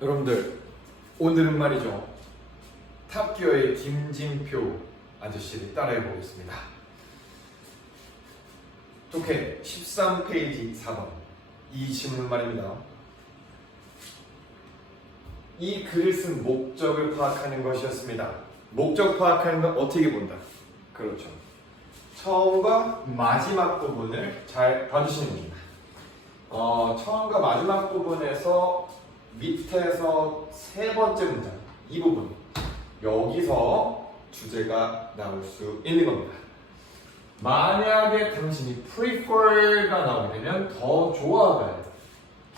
여러분들 오늘은 말이죠 탑기어의 김진표 아저씨를 따라해 보겠습니다. 독해 13페이지 4번 이 질문 말입니다. 이 글을 쓴 목적을 파악하는 것이었습니다. 목적 파악하는 건 어떻게 본다? 그렇죠. 처음과 마지막 부분을 잘 봐주시는 겁니다. 어, 처음과 마지막 부분에서 밑에서 세 번째 문장 이 부분 여기서 주제가 나올 수 있는 겁니다. 만약에 당신이 prefer가 나오게 되면 더 좋아가요.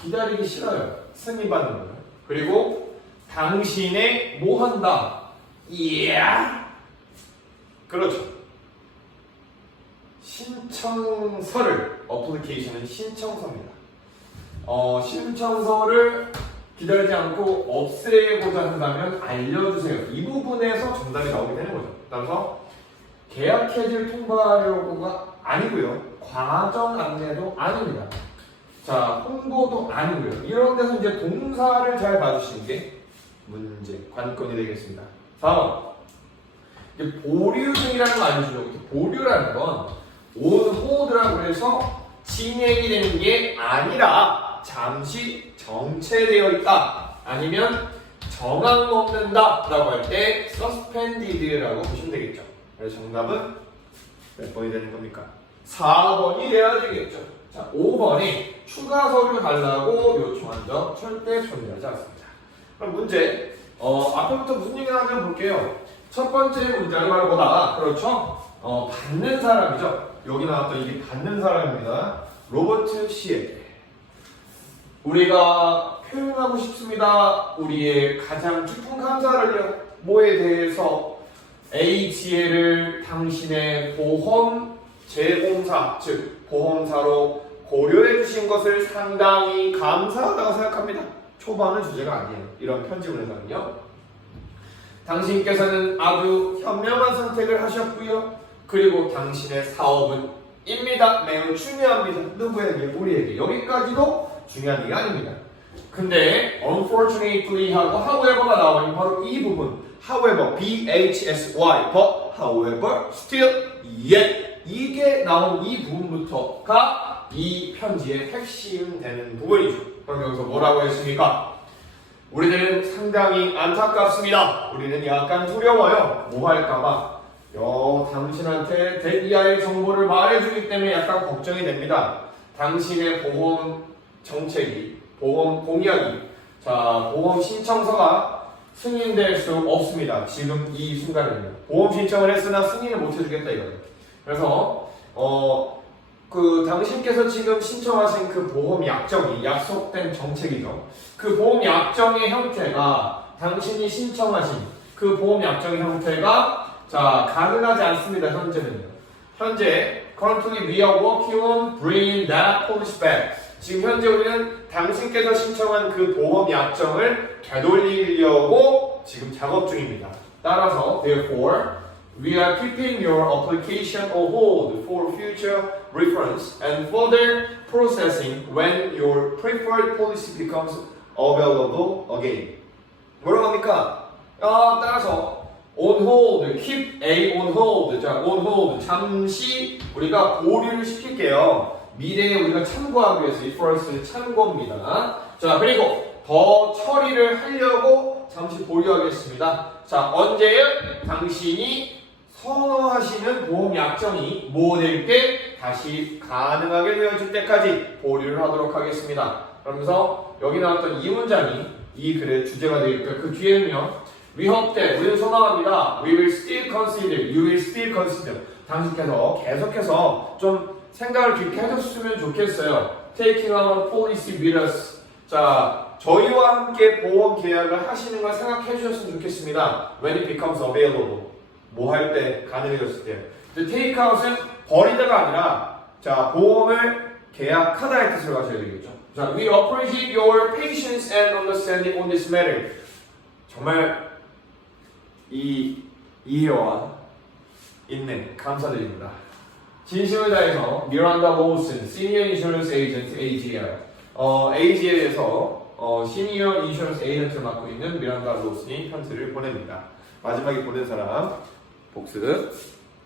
기다리기 싫어요. 승리받는 거예요. 그리고 당신의 뭐 한다? Yeah. 그렇죠. 신청서를 어플리케이션은 신청서입니다. 어, 신청서를 기다리지 않고 없애고자 한다면 알려주세요. 이 부분에서 정답이 나오게 되는 거죠. 따라서 계약 해지를 통보하려고가 아니고요. 과정 안내도 아닙니다. 자, 홍보도 아니고요. 이런 데서 이제 동사를 잘 봐주시는 게 문제, 관건이 되겠습니다. 4번. 이제 보류 중이라는 거 알려주려고. 보류라는 건 온호드라고 해서 진행이 되는 게 아니라 잠시 정체되어 있다. 아니면 정황 먹는다. 라고 할 때 suspended라고 보시면 되겠죠. 그래서 정답은 몇 번이 되는 겁니까? 4번이 돼야 되겠죠. 자, 5번이 추가 서류 달라고 요청한 적 절대 존재하지 않습니다. 그럼 문제, 어, 앞에부터 무슨 얘기를 하면 볼게요. 첫 번째 문장이 바로 뭐다? 그렇죠? 어, 받는 사람이죠. 여기 나왔던 이게 받는 사람입니다. 로버트 시에 우리가 표현하고 싶습니다. 우리의 가장 깊은 감사를 뭐에 대해서 AGL을 당신의 보험 제공사, 즉 보험사로 고려해 주신 것을 상당히 감사하다고 생각합니다. 초반은 주제가 아니에요. 이런 편집문에서는요. 당신께서는 아주 현명한 선택을 하셨고요. 그리고 당신의 사업은 입니다. 매우 중요합니다. 누구에게? 우리에게. 여기까지도 중요한 게 아닙니다. 근데 unfortunately 하고 however가 나오는 바로 이 부분. however, B-H-S-Y, but however, still, yet 이게 나온 이 부분부터가 이 편지의 핵심 되는 부분이죠. 그럼 여기서 뭐라고 했습니까? 우리들은 상당히 안타깝습니다. 우리는 약간 두려워요. 뭐 할까봐. 요 당신한테 데리아의 정보를 말해주기 때문에 약간 걱정이 됩니다. 당신의 보험 정책이, 보험 공약이, 자, 보험 신청서가 승인될 수 없습니다. 지금 이 순간에는. 보험 신청을 했으나 승인을 못 해주겠다 이거예요. 그래서, 어, 그, 당신께서 지금 신청하신 그 보험 약정이 약속된 정책이죠. 그 보험 약정의 형태가 당신이 신청하신 그 보험 약정의 형태가 자, 가능하지 않습니다. 현재는요. 현재 currently we are working on bringing that policy back. 지금 현재 우리는 당신께서 신청한 그 보험 약정을 되돌리려고 지금 작업 중입니다. 따라서 therefore we are keeping your application on hold for future reference and further processing when your preferred policy becomes available again. 뭐라고 합니까? 아, 따라서 on hold, keep A on hold. 자, on hold. 잠시 우리가 보류를 시킬게요. 미래에 우리가 참고하기 위해서 이 first 참고입니다. 자, 그리고 더 처리를 하려고 잠시 보류하겠습니다. 자, 언제요? 당신이 선호하시는 보험 약정이 뭐될 때 다시 가능하게 되어질 때까지 보류를 하도록 하겠습니다. 그러면서 여기 나왔던 이 문장이 이 글의 주제가 되겠고요. 그 뒤에는요. That 우리는 소망합니다. We will still consider. You will still consider. 당신께서 계속해서 좀 생각을 깊게 해줬으면 좋겠어요. Taking our policy with us. 자, 저희와 함께 보험 계약을 하시는 걸 생각해 주셨으면 좋겠습니다. When it becomes available. 뭐 할 때 가능해졌을 때. The take out은 버리다가 아니라 자, 보험을 계약하다의 뜻을 가셔야 되겠죠. 자, we appreciate your patience and understanding on this matter. 정말 이 이해와 인내 감사드립니다. 진심을 다해서 미란다 모우슨 시니어 인슈런스 에이전트 AGL 어, AGL에서 어, 시니어 인슈런스 에이전트를 맡고 있는 미란다 로슨이 편지를 보냅니다. 마지막에 보낸 사람 복습.